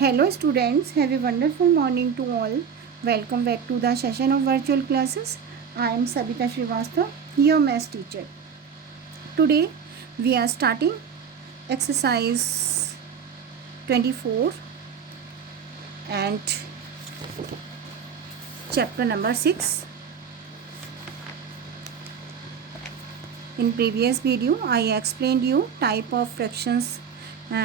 Hello students, have a wonderful morning to all. Welcome back to the session of virtual classes. I am Sabita Srivastava, your math teacher. Today we are starting exercise 24 and chapter number 6. In previous video I explained you type of fractions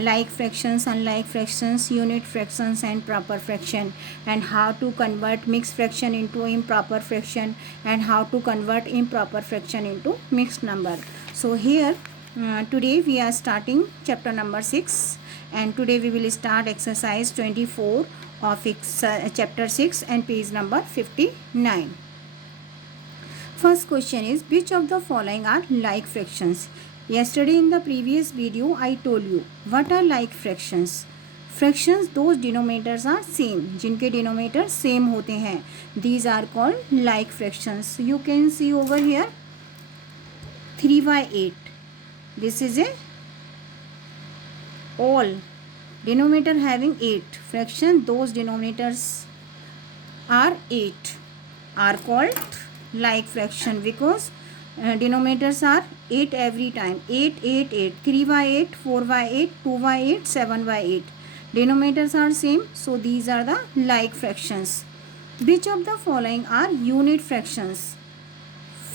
like fractions, unlike fractions, unit fractions and proper fraction, and how to convert mixed fraction into improper fraction, and how to convert improper fraction into mixed number. So here today we are starting chapter number 6, and today we will start exercise 24 of chapter 6 and page number 59. First question is, which of the following are like fractions? Yesterday in the previous video I told you what are like fractions. Fractions those denominators are same, जिनके denominator same होते हैं. These are called like fractions. You can see over here 3/8. This is a all denominator having 8. Fraction those denominators are 8 are called like fraction because denominators are 8 every time. 8, 8, 8, 3/8, 4/8, 2/8, 7/8. Denominators are same, so these are the like fractions. Which of the following are unit fractions?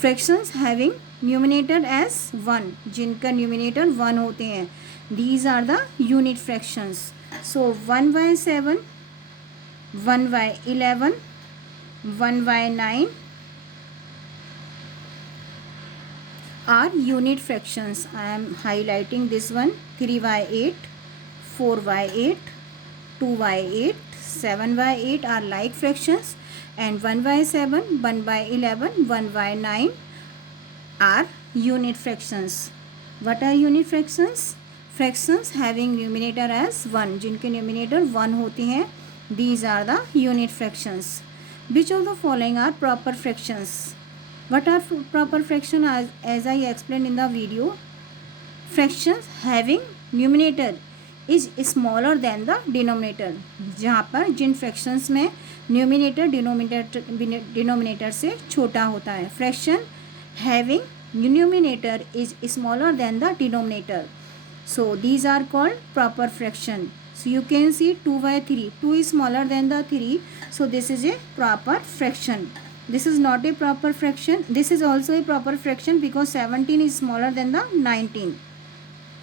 Fractions having numerator as 1, जिनका numerator 1 होते हैं. These are the unit fractions. So 1/7, 1/11, 1/9 are unit fractions. I am highlighting this one. 3/8, 4/8, 2/8, 7/8 are like fractions, and 1/7, 1/11, 1/9 are unit fractions. What are unit fractions? Fractions having numerator as 1, जिनके numerator 1 होते हैं. These are the unit fractions. Which of the following are proper fractions? What are proper fraction? As I explained in the video, fractions having numerator is smaller than the denominator. जहाँ पर जिन fractions में numerator denominator से छोटा होता है. Fraction having numerator is smaller than the denominator. So these are called proper fraction. So you can see 2/3. 2 is smaller than the 3. So this is a proper fraction. This is not a proper fraction. This is also a proper fraction because 17 is smaller than the 19.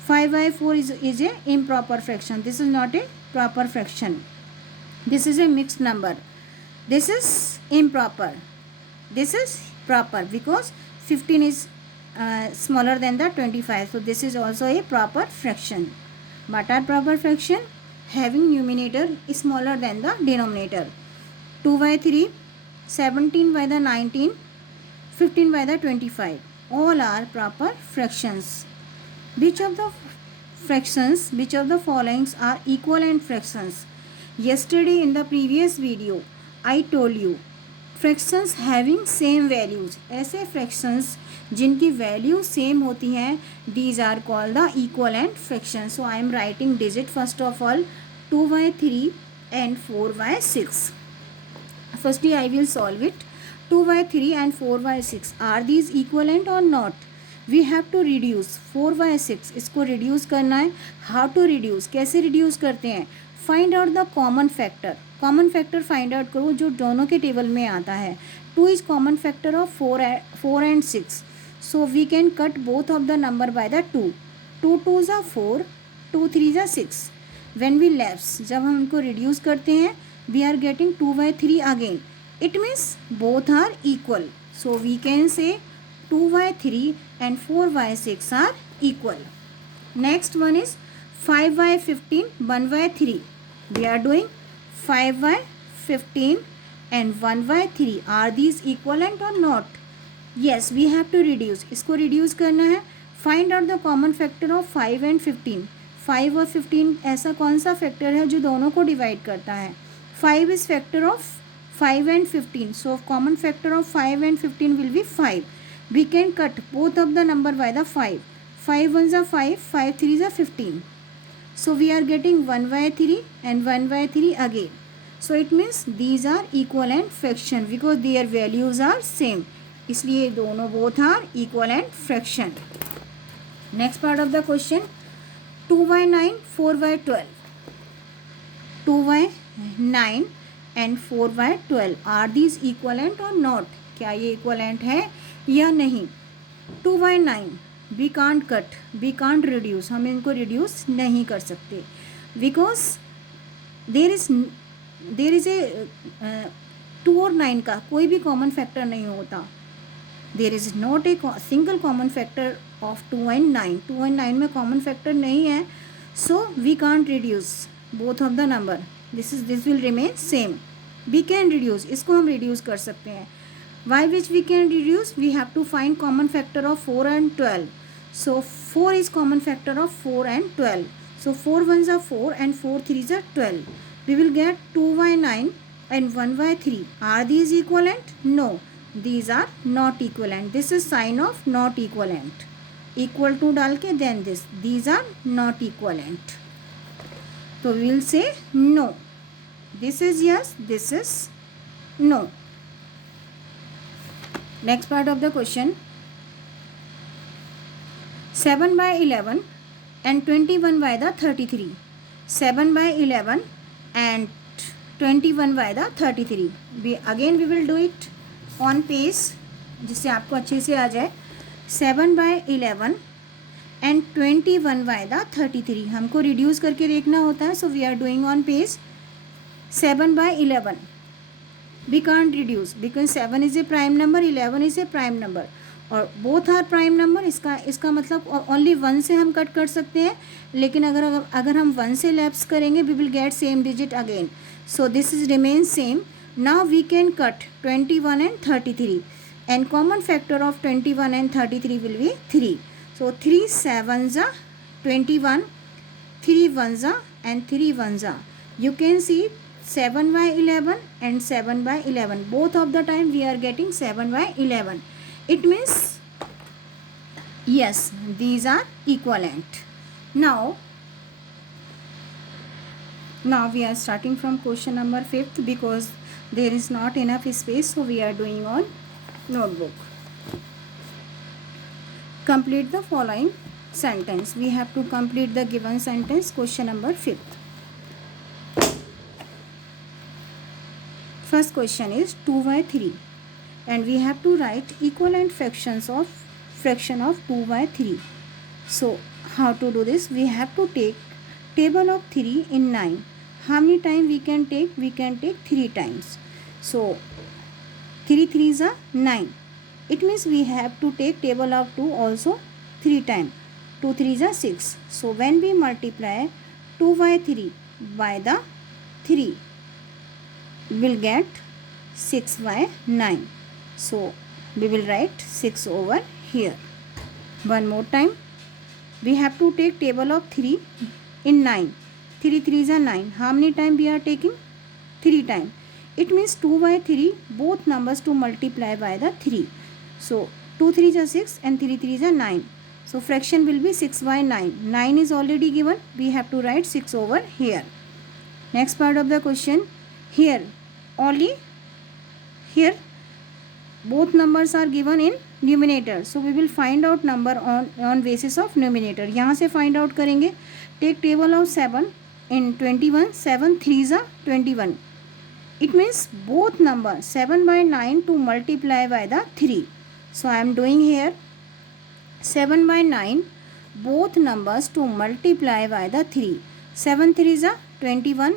5/4 is a improper fraction. This is not a proper fraction. This is a mixed number. This is improper. This is proper because 15 is smaller than the 25. So this is also a proper fraction. What are proper fraction? Having numerator is smaller than the denominator. 2/3, 17 by the 19, 15 by the 25. All are proper fractions. Which of the following are equivalent fractions? Yesterday in the previous video I told you fractions having same values. ऐसे fractions जिनकी value same होती हैं, these are called the equivalent fractions. So I am writing digit first of all. 2/3 and 4/6. Firstly I will solve it. 2/3 and 4/6 are these equivalent or not? We have to reduce 4/6. इसको reduce करना है. How to reduce? कैसे reduce करते हैं? Find out the common factor. Common factor find out करो जो दोनों के टेबल में आता है. 2 is common factor of 4 and 6. So we can cut both of the number by the 2. 2 2s are 4, 2 3s are 6. When we left, जब हम इनको reduce करते हैं, we are getting 2/3 again. It means both are equal. So we can say 2/3 and 4/6 are equal. Next one is 5/15, 1/3. We are doing 5/15 and 1/3. Are these equivalent or not? Yes, we have to reduce. इसको reduce करना है. Find out the common factor of 5 and 15. 5 और 15 ऐसा कौन सा factor है जो दोनों को डिवाइड करता है? 5 is factor of 5 and 15. So common factor of 5 and 15 will be 5. We can cut both of the number by the 5. 5 1s are 5, 5 3s are 15. So we are getting 1 by 3 and 1 by 3 again. So it means these are equivalent fraction because their values are same. इसलिए दोनों both are equivalent fraction. Next part of the question, 2 by 9, 4 by 12. 2 by 9 and 4 by 12. Are these equivalent or not? क्या ये equivalent है या नहीं? 2 by 9 we can't cut, we can't reduce. हम इनको reduce नहीं कर सकते because there is a 2 और 9 का कोई भी common factor नहीं होता. There is not a single common factor of 2 and 9. 2 and 9 में common factor नहीं है, so we can't reduce both of the number. This will remain same. We can reduce, इसको हम reduce कर सकते हैं. By which we can reduce? We have to find common factor of 4 and 12. So 4 is common factor of 4 and 12. So 4 ones are 4 and 4 threes are 12. We will get 2 by 9 and 1 by 3. Are these equivalent? No. These are not equivalent. This is sign of not equivalent. Equal to डाल के then this. These are not equivalent. So we will say no. This is yes. This is no. Next part of the question, 7 by 11 and 21 by the 33. 7 by 11 and 21 by the 33. We will do it on pace जिससे आपको अच्छे से आ जाए. 7 by 11 and 21 by the 33. हमको reduce करके देखना होता है, so we are doing on pace. 7 by 11. We can't reduce because 7 is a prime number, 11 is a prime number और both are prime number. इसका मतलब only 1 से हम कट कर सकते हैं, लेकिन अगर हम 1 से लैप्स करेंगे we will get same digit again. So this is remain same. Now we can cut 21 and 33 and common factor of 21 and 33 will be 3. So 3 7s are 21, 3 1s are and 3 1s are. You can see 7 by 11 and 7 by 11. Both of the time we are getting 7 by 11. It means yes, these are equivalent. Now we are starting from question number 5th because there is not enough space, so we are doing on notebook. Complete the following sentence. We have to complete the given sentence, question number 5th. First question is 2 by 3 and we have to write equivalent fraction of 2 by 3. So how to do this? We have to take table of 3 in 9. How many times we can take? We can take 3 times. So 3 3s are 9. It means we have to take table of 2 also 3 times. 2 3s are 6. So when we multiply 2 by 3 by the 3, will get 6 by 9. So we will write 6 over here. One more time. We have to take table of 3 in 9. 3 3s are 9. How many times we are taking? 3 times. It means 2 by 3, both numbers to multiply by the 3. So 2 3s are 6 and 3 3s are 9. So fraction will be 6 by 9. 9 is already given. We have to write 6 over here. Next part of the question. Here both numbers are given in numerator, so we will find out number on basis of numerator. यहाँ से find out करेंगे. Take table of 7 in 21. 7 3s are 21. It means both numbers 7 by 9 to multiply by the 3. So I am doing here 7 by 9 both numbers to multiply by the 3. 7 3s are 21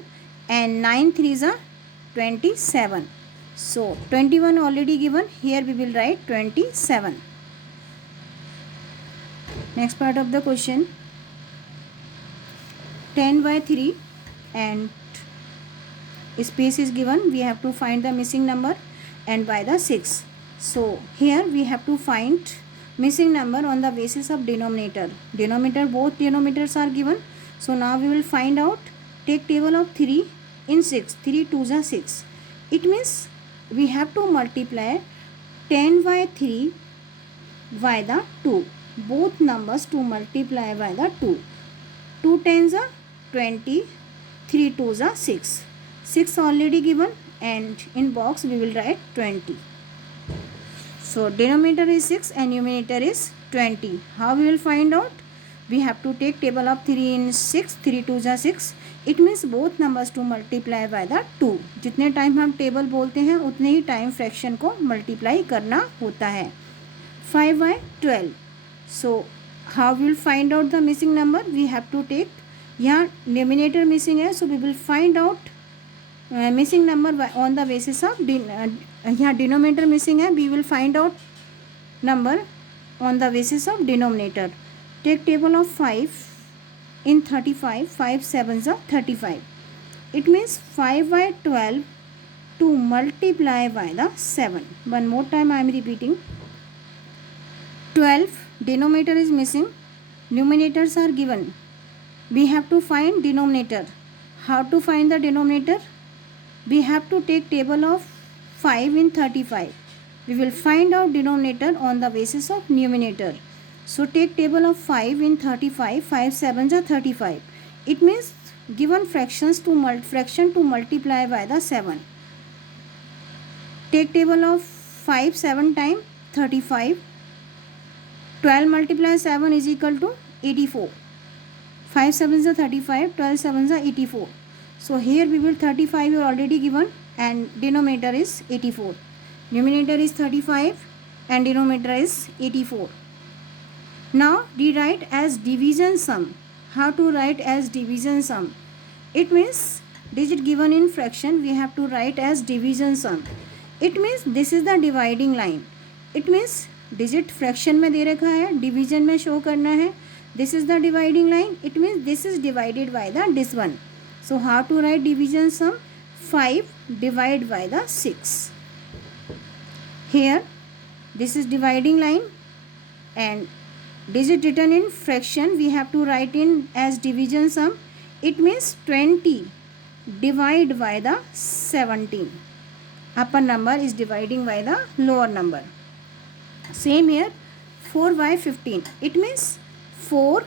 and 9 3s are 27. So 21 already given. Here we will write 27. Next part of the question, 10 by 3 and space is given. We have to find the missing number and by the 6. So here we have to find missing number on the basis of denominator. Both denominators are given. So now we will find out. Take table of 3 in 6. 3 2s are 6. It means we have to multiply 10 by 3 by the 2. Both numbers to multiply by the 2. 2 10s are 20, 3 2s are 6. 6 already given, and in box we will write 20. So denominator is 6 and numerator is 20. How we will find out? We have to take table of 3 in 6. 3 2s are 6. It means both numbers to multiply by the 2. जितने time हम table बोलते हैं उतने ही time fraction को multiply करना होता है. 5 by 12. So how we will find out the missing number? We have to take, यहाँ डिनोमिनेटर मिसिंग है, so we will find out missing number on the basis of यहाँ डिनोमिनेटर मिसिंग है, we will find out number on the basis of denominator. Take table of 5 in 35. 5 7s are 35. It means 5 by 12 to multiply by the 7. One more time I am repeating. 12 denominator is missing, numerators are given. We have to find denominator. How to find the denominator? We have to take table of 5 in 35. We will find out denominator on the basis of numerator. So take table of 5 in 35. 5 7s are 35. It means given fraction to multiply by the 7. Take table of 5 7 times 35. 12 multiply 7 is equal to 84. 5 7s are 35. 12 7s are 84. So here we will 35 are already given and denominator is 84. Numerator is 35 and denominator is 84. Now rewrite as division sum. How to write as division sum? It means digit given in fraction we have to write as division sum. It means this is the dividing line. It means digit fraction में दे रखा है, division में show करना है. This is the dividing line. It means this is divided by the this one. So how to write division sum? 5 divided by the 6. Here this is dividing line and digit written in fraction we have to write in as division sum. It means 20 divided by the 17. Upper number is dividing by the lower number. Same here, 4 by 15. It means 4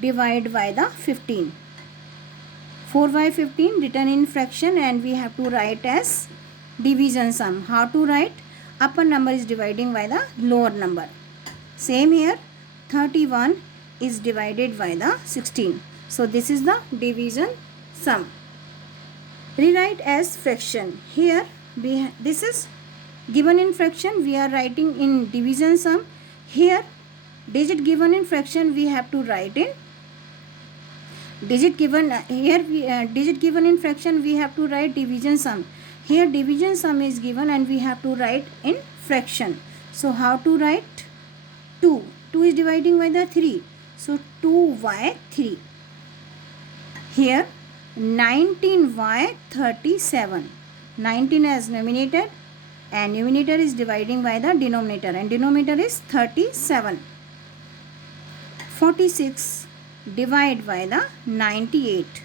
divided by the 15. 4 by 15 written in fraction and we have to write as division sum. How to write? Upper number is dividing by the lower number. Same here, 31 is divided by the 16. So this is the division sum. Rewrite as fraction. Here this is given in fraction we are writing in division sum. Here digit given in fraction we have to write in digit given digit given in fraction we have to write division sum. Here division sum is given and we have to write in fraction. So how to write? 2 is dividing by the 3. So 2 by 3. Here 19 by 37. 19 as numerator and numerator is dividing by the denominator and denominator is 37. 46 divided by the 98.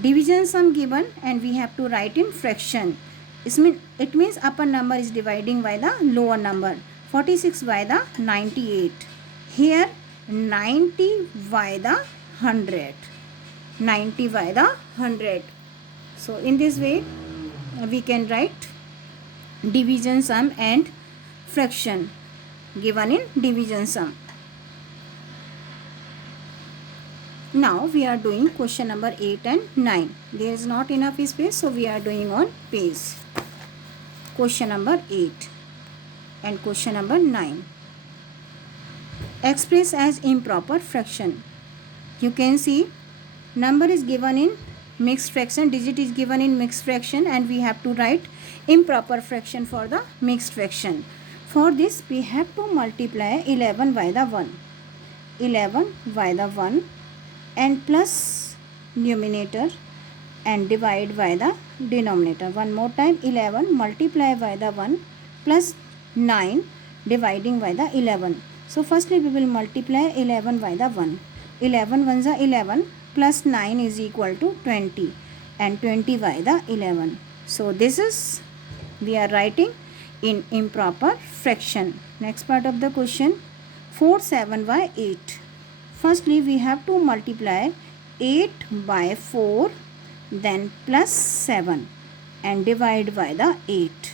Division sum given and we have to write in fraction. It means upper number is dividing by the lower number. 46 by the 98. Here 90 by the 100. 90 by the 100. So in this way we can write division sum and fraction given in division sum. Now we are doing question number 8 and 9. There is not enough space, so we are doing on page. Question number 8 and question number 9. Express as improper fraction. You can see number is given in mixed fraction, digit is given in mixed fraction and we have to write improper fraction for the mixed fraction. For this we have to multiply 11 by the 1. 11 by the 1 and plus numerator and divide by the denominator. One more time, 11 multiply by the 1 plus 9 dividing by the 11. So firstly we will multiply 11 by the 1. 11 ones are 11 plus 9 is equal to 20 and 20 by the 11. So this is we are writing in improper fraction. Next part of the question, 4 7 by 8. Firstly we have to multiply 8 by 4, then plus 7 and divide by the 8,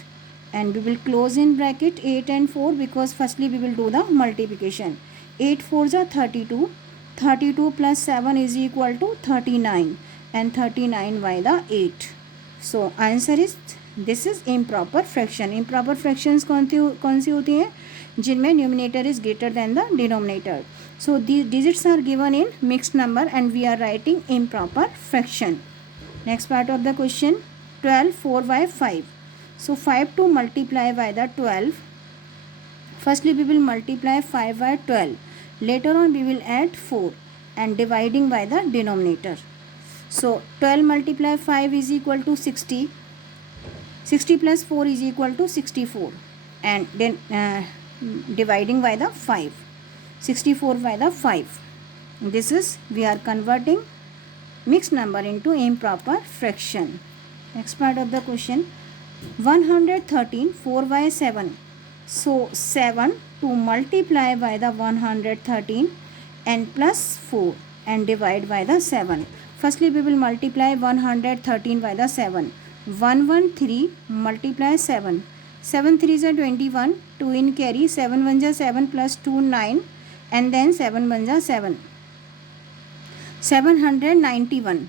and we will close in bracket 8 and 4 because firstly we will do the multiplication. 8 4s are 32, 32 plus 7 is equal to 39 and 39 by the 8. So answer is, this is improper fraction. Improper fractions कौन सी होती हैं? जिनमें numerator is greater than the denominator. So these digits are given in mixed number and we are writing improper fraction. Next part of the question, 12 4 by 5. So 5 to multiply by the 12. Firstly we will multiply 5 by 12. Later on we will add 4 and dividing by the denominator. So 12 multiply 5 is equal to 60. 60 plus 4 is equal to 64 and then dividing by the 5. 64 by the 5. This is, we are converting mixed number into improper fraction. Next part of the question, 113 4 by 7. So 7 to multiply by the 113 and plus 4 and divide by the 7. Firstly we will multiply 113 by the 7. 113 multiply 7. 7 3s are 21. 2 in carry. 7 1s are 7 plus 2 9 and then 7 1s are 7. 791.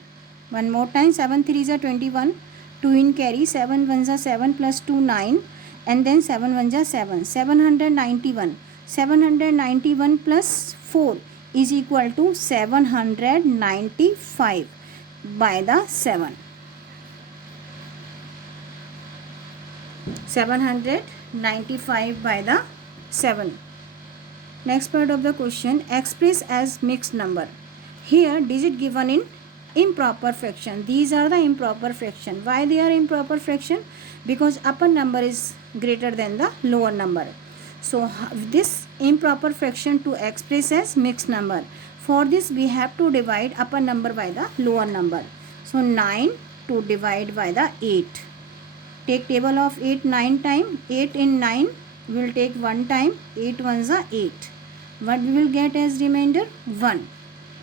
One more time. 7 3s are 21. 2 in carry. 7 1s are 7 plus 2 9 and then 7 1s are 7. 791. 791 plus 4 is equal to 795 by the 7. 795 by the 7. Next part of the question, express as mixed number. Here digit given in improper fraction. These are the improper fraction. Why they are improper fraction? Because upper number is greater than the lower number. So this improper fraction to express as mixed number. For this we have to divide upper number by the lower number. So 9 to divide by the 8. Take table of 8 9 time. 8 in 9 we will take 1 time. 8 1s are 8. What we will get as remainder? 1.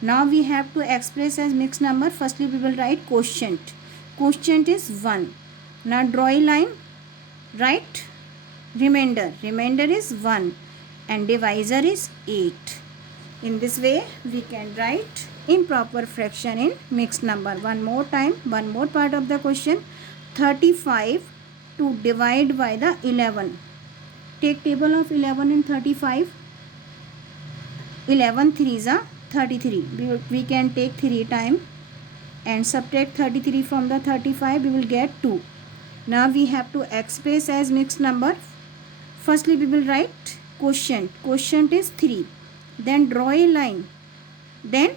Now we have to express as mixed number. Firstly we will write quotient. Quotient is 1. Now draw a line. Write remainder. Remainder is 1 and divisor is 8. In this way we can write improper fraction in mixed number. One more time. One more part of the question. 35 to divide by the 11. Take table of 11 and 35. 11 3s are 33. We can take 3 time and subtract 33 from the 35. We will get 2. Now we have to express as mixed number. Firstly we will write quotient. Quotient is 3. Then draw a line. Then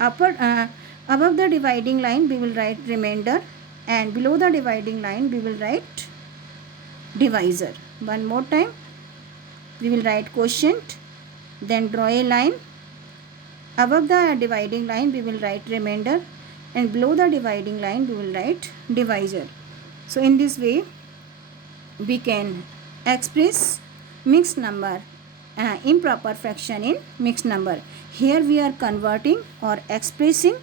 above the dividing line we will write remainder and below the dividing line we will write divisor. One more time. We will write quotient. Then draw a line. Above the dividing line we will write remainder and below the dividing line we will write divisor. So in this way we can express mixed number, improper fraction in mixed number. Here we are converting or expressing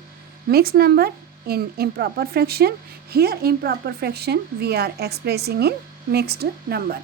mixed number in improper fraction. Here improper fraction we are expressing in mixed number.